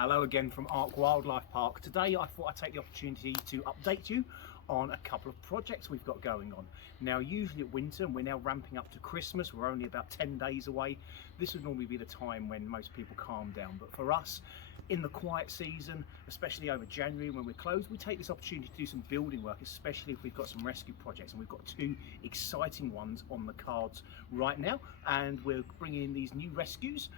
Hello again from Ark Wildlife Park. Today I thought I'd take the opportunity to update you on a couple of projects we've got going on. Now usually at winter, and we're now ramping up to Christmas, we're only about 10 days away. This would normally be the time when most people calm down, but for us, in the quiet season, especially over January when we're closed, we take this opportunity to do some building work, especially if we've got some rescue projects, and we've got two exciting ones on the cards right now, and we're bringing in these new rescues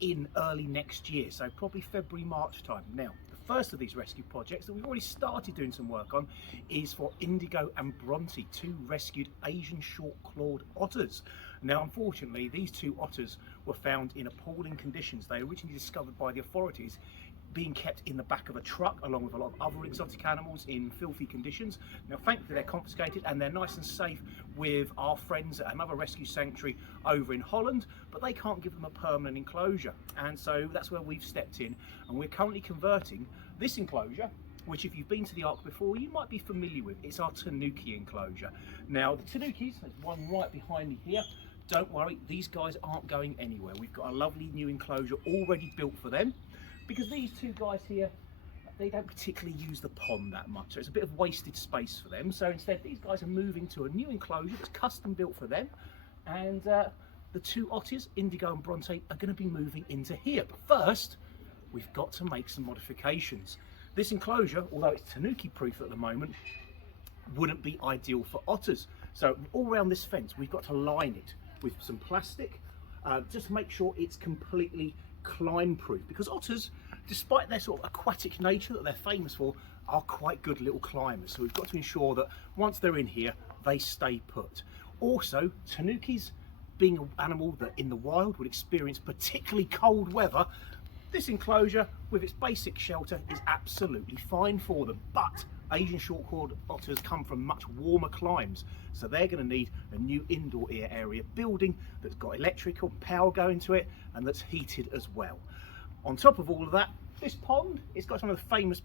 in early next year, so probably February, March time. Now, the first of these rescue projects that we've already started doing some work on is for Indigo and Bronte, two rescued Asian short-clawed otters. Now, unfortunately, these two otters were found in appalling conditions. They were originally discovered by the authorities being kept in the back of a truck along with a lot of other exotic animals in filthy conditions. Now thankfully they're confiscated and they're nice and safe with our friends at another rescue sanctuary over in Holland, but they can't give them a permanent enclosure, and so that's where we've stepped in, and we're currently converting this enclosure, which if you've been to the Ark before you might be familiar with. It's our tanuki enclosure. Now the tanukis, there's one right behind me here. Don't worry, these guys aren't going anywhere. We've got a lovely new enclosure already built for them, because these two guys here, they don't particularly use the pond that much, so it's a bit of wasted space for them. So instead these guys are moving to a new enclosure that's custom built for them, and the two otters, Indigo and Bronte, are going to be moving into here. But first we've got to make some modifications. This enclosure, although it's tanuki proof at the moment, wouldn't be ideal for otters, so all around this fence we've got to line it with some plastic, just to make sure it's completely climb proof, because otters, despite their sort of aquatic nature that they're famous for, are quite good little climbers. So we've got to ensure that once they're in here they stay put. Also, tanukis, being an animal that in the wild would experience particularly cold weather, this enclosure with its basic shelter is absolutely fine for them. But Asian short-clawed otters come from much warmer climes, so they're going to need a new indoor air area building that's got electrical power going to it and that's heated as well. On top of all of that, this pond, it's got some of the famous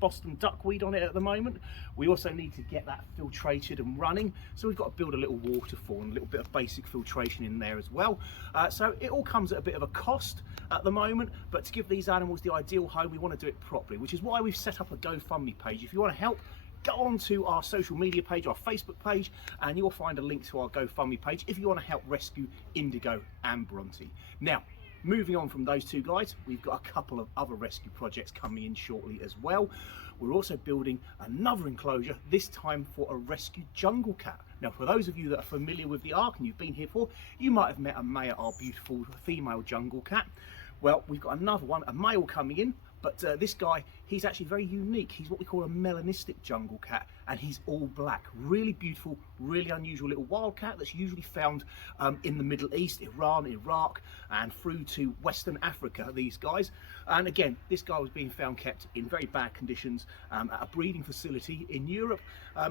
Boston duckweed on it at the moment. We also need to get that filtrated and running, so we've got to build a little waterfall and a little bit of basic filtration in there as well. So it all comes at a bit of a cost at the moment, but to give these animals the ideal home, we want to do it properly, which is why we've set up a GoFundMe page. If you want to help, go on to our social media page, our Facebook page, and you'll find a link to our GoFundMe page if you want to help rescue Indigo and Bronte. Now, moving on from those two guys, we've got a couple of other rescue projects coming in shortly as well. We're also building another enclosure, this time for a rescued jungle cat. Now, for those of you that are familiar with the Ark and you've been here before, you might have met Maya, our beautiful female jungle cat. Well, we've got another one, a male coming in, but this guy, he's actually very unique. He's what we call a melanistic jungle cat, and he's all black. Really beautiful, really unusual little wild cat that's usually found in the Middle East, Iran, Iraq, and through to Western Africa, these guys. And again, this guy was being found kept in very bad conditions at a breeding facility in Europe.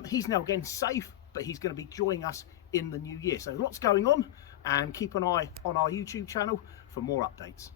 He's now again safe, but he's going to be joining us in the new year. So lots going on, and keep an eye on our YouTube channel for more updates.